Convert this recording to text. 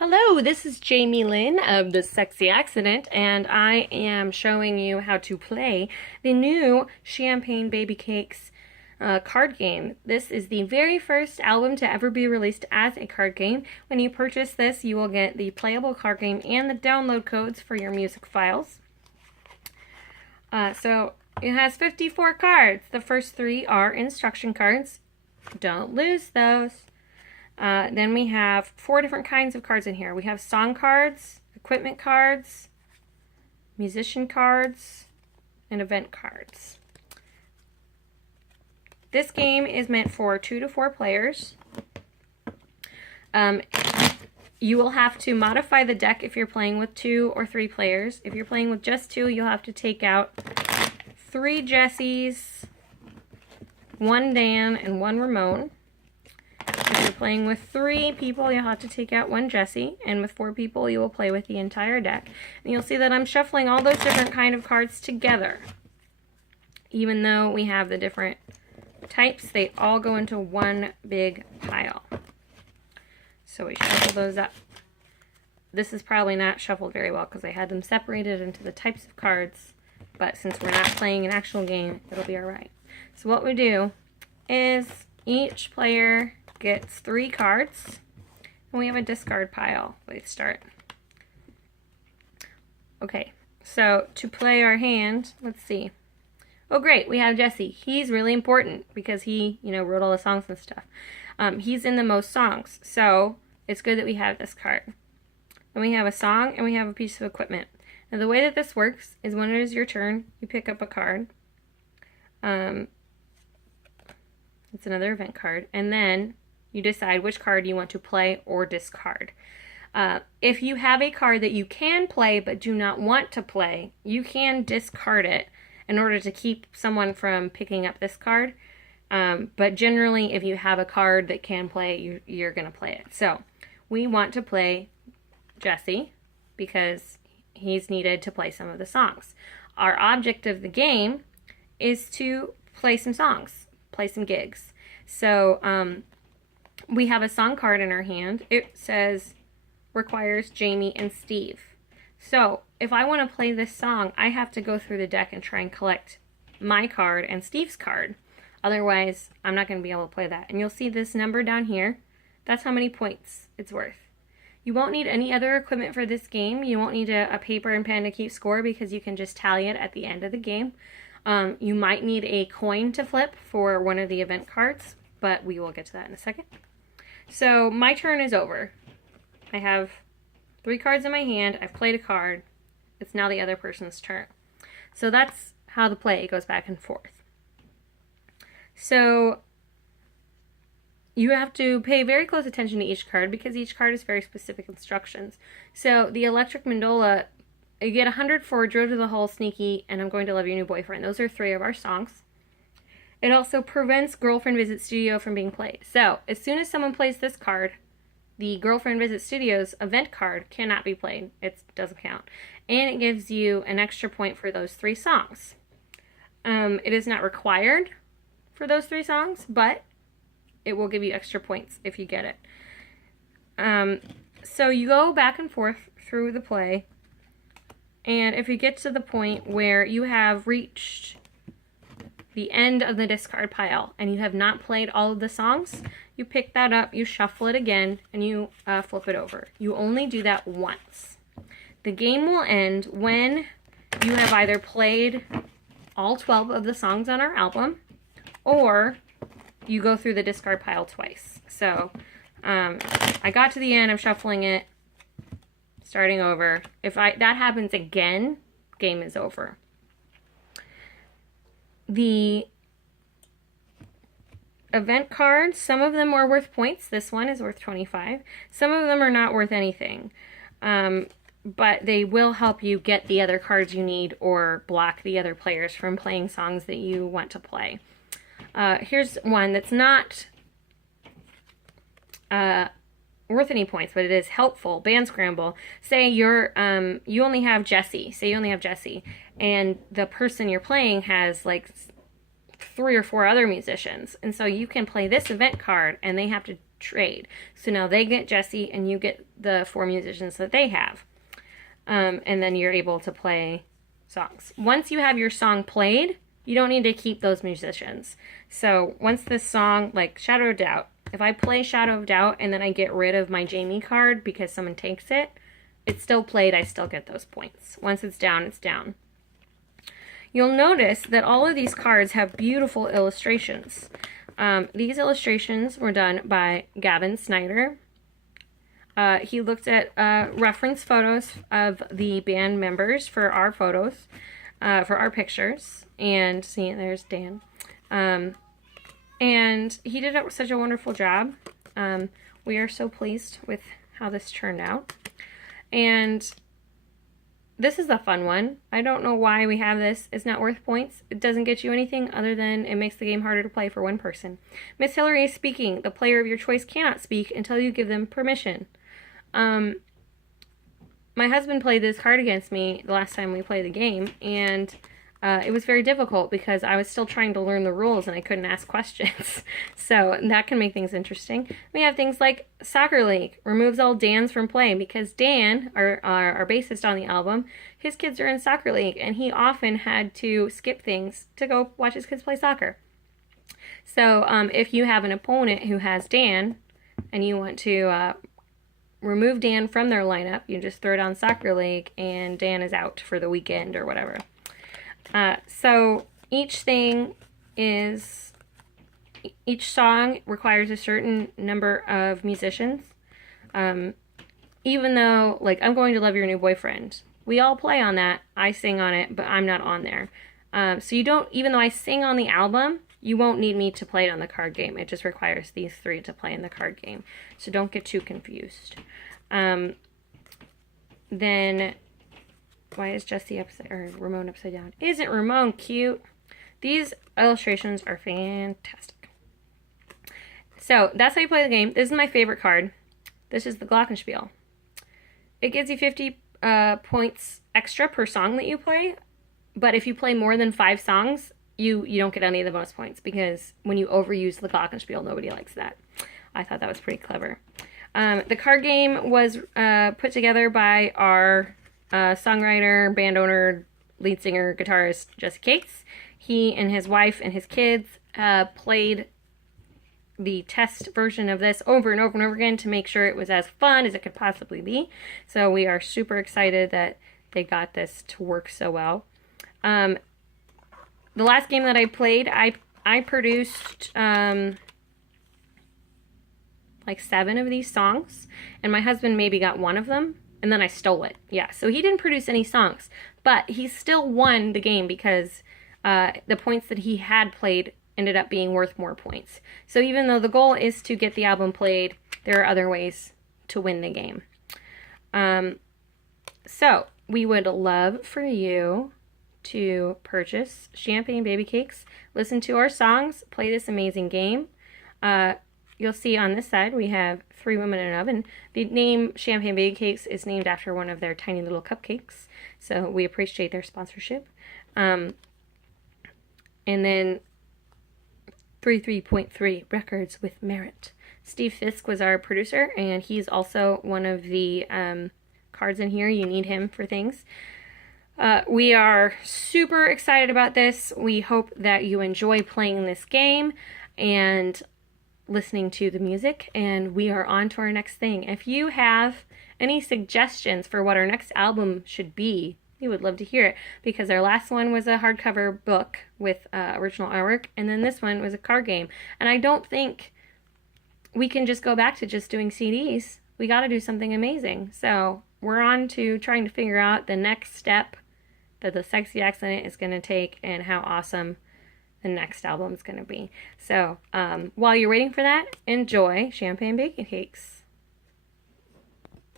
Hello, this is Jamie Lynn of The Sexy Accident, and I am showing you how to play the new Champagne Babycakes card game. This is the very first album to ever be released as a card game. When you purchase this, you will get the playable card game and the download codes for your music files. So it has 54 cards. The first 3 are instruction cards. Don't lose those. Then we have 4 different kinds of cards in here. We have song cards, equipment cards, musician cards, and event cards. This game is meant for 2 to 4 players. You will have to modify the deck if you're playing with 2 or 3 players. If you're playing with just 2, you'll have to take out 3 Jessies, 1 Dan, and 1 Ramon. If you're playing with 3 people, you'll have to take out 1 Jessie, and with 4 people, you will play with the entire deck. And you'll see that I'm shuffling all those different kind of cards together. Even though we have the different types, they all go into one big pile. So we shuffle those up. This is probably not shuffled very well because I had them separated into the types of cards, but since we're not playing an actual game, it'll be alright. So what we do is each player gets 3 cards, and we have a discard pile. Let's start. Okay, so to play our hand, let's see. Oh great, we have Jesse. He's really important because he, wrote all the songs and stuff. He's in the most songs, so it's good that we have this card. Then we have a song, and we have a piece of equipment. Now the way that this works is when it is your turn, you pick up a card. It's another event card, and then you decide which card you want to play or discard. If you have a card that you can play but do not want to play, you can discard it in order to keep someone from picking up this card. But generally, if you have a card that can play, you're going to play it. So we want to play Jesse because he's needed to play some of the songs. Our object of the game is to play some songs, play some gigs. So we have a song card in our hand. It says requires Jamie and Steve. So if I want to play this song, I have to go through the deck and try and collect my card and Steve's card. Otherwise, I'm not going to be able to play that. And you'll see this number down here. That's how many points it's worth. You won't need any other equipment for this game. You won't need a paper and pen to keep score because you can just tally it at the end of the game. You might need a coin to flip for one of the event cards, but we will get to that in a second. So my turn is over. I have 3 cards in my hand. I've played a card. It's now the other person's turn. So that's how the play goes back and forth. So you have to pay very close attention to each card because each card has very specific instructions. So the Electric Mandola, you get 100 for Drove to the Hole, Sneaky, and I'm Going to Love Your New Boyfriend. Those are 3 of our songs. It also prevents Girlfriend Visit Studio from being played. So as soon as someone plays this card, the Girlfriend Visit Studio's event card cannot be played. It doesn't count. And it gives you an extra point for those 3 songs. It is not required for those 3 songs, but it will give you extra points if you get it. So you go back and forth through the play, and if you get to the point where you have reached the end of the discard pile and you have not played all of the songs, you pick that up, you shuffle it again, and you flip it over. You only do that once. The game will end when you have either played all 12 of the songs on our album or you go through the discard pile twice. So I got to the end, I'm shuffling it, starting over. If that happens again, game is over. The event cards, some of them are worth points. This one is worth 25. Some of them are not worth anything. But they will help you get the other cards you need or block the other players from playing songs that you want to play. Here's one that's not worth any points, but it is helpful. Band Scramble. Say you only have Jesse. Say you only have Jesse, and the person you're playing has like 3 or 4 other musicians, and so you can play this event card, and they have to trade. So now they get Jesse and you get the 4 musicians that they have. And then you're able to play songs. Once you have your song played, you don't need to keep those musicians. So once this song, like Shadow of Doubt, if I play Shadow of Doubt and then I get rid of my Jamie card because someone takes it, it's still played, I still get those points. Once it's down, it's down. You'll notice that all of these cards have beautiful illustrations. These illustrations were done by Gavin Snyder. He looked at reference photos of the band members for our photos, for our pictures. And see, there's Dan. And he did such a wonderful job. We are so pleased with how this turned out. And this is a fun one. I don't know why we have this. It's not worth points. It doesn't get you anything other than it makes the game harder to play for one person. Miss Hillary is speaking. The player of your choice cannot speak until you give them permission. My husband played this card against me the last time we played the game, and it was very difficult because I was still trying to learn the rules and I couldn't ask questions. So that can make things interesting. We have things like Soccer League removes all Dans from play because Dan, our bassist on the album, his kids are in Soccer League and he often had to skip things to go watch his kids play soccer. So if you have an opponent who has Dan and you want to remove Dan from their lineup, you just throw it on Soccer League and Dan is out for the weekend or whatever. So each song requires a certain number of musicians. Even though, like, I'm Going to Love Your New Boyfriend, we all play on that. I sing on it, but I'm not on there. So you don't, even though I sing on the album, you won't need me to play it on the card game. It just requires these 3 to play in the card game. So don't get too confused. Then why is Jesse upside, or Ramon upside down? Isn't Ramon cute? These illustrations are fantastic. So that's how you play the game. This is my favorite card. This is the Glockenspiel. It gives you 50 points extra per song that you play, but if you play more than 5 songs, you don't get any of the bonus points because when you overuse the Glockenspiel, nobody likes that. I thought that was pretty clever. The card game was put together by our songwriter, band owner, lead singer, guitarist, Babycakes. He and his wife and his kids played the test version of this over and over and over again to make sure it was as fun as it could possibly be. So we are super excited that they got this to work so well. The last game that I played, I produced like 7 of these songs, and my husband maybe got 1 of them. And then I stole it. Yeah, so he didn't produce any songs. But he still won the game because the points that he had played ended up being worth more points. So even though the goal is to get the album played, there are other ways to win the game. So we would love for you to purchase Champagne Babycakes, listen to our songs, play this amazing game. You'll see on this side we have 3 Women in an Oven. The name Champagne Babycakes is named after one of their tiny little cupcakes, so we appreciate their sponsorship. And then 33.3 Records with Merit. Steve Fisk was our producer, and he's also one of the cards in here. You need him for things. We are super excited about this. We hope that you enjoy playing this game and listening to the music, and we are on to our next thing. If you have any suggestions for what our next album should be, we would love to hear it, because our last one was a hardcover book with original artwork, and then this one was a card game. And I don't think we can just go back to just doing CDs. We got to do something amazing. So we're on to trying to figure out the next step that the Sexy Accident is going to take and how awesome the next album is going to be. So while you're waiting for that, enjoy Champagne Babycakes.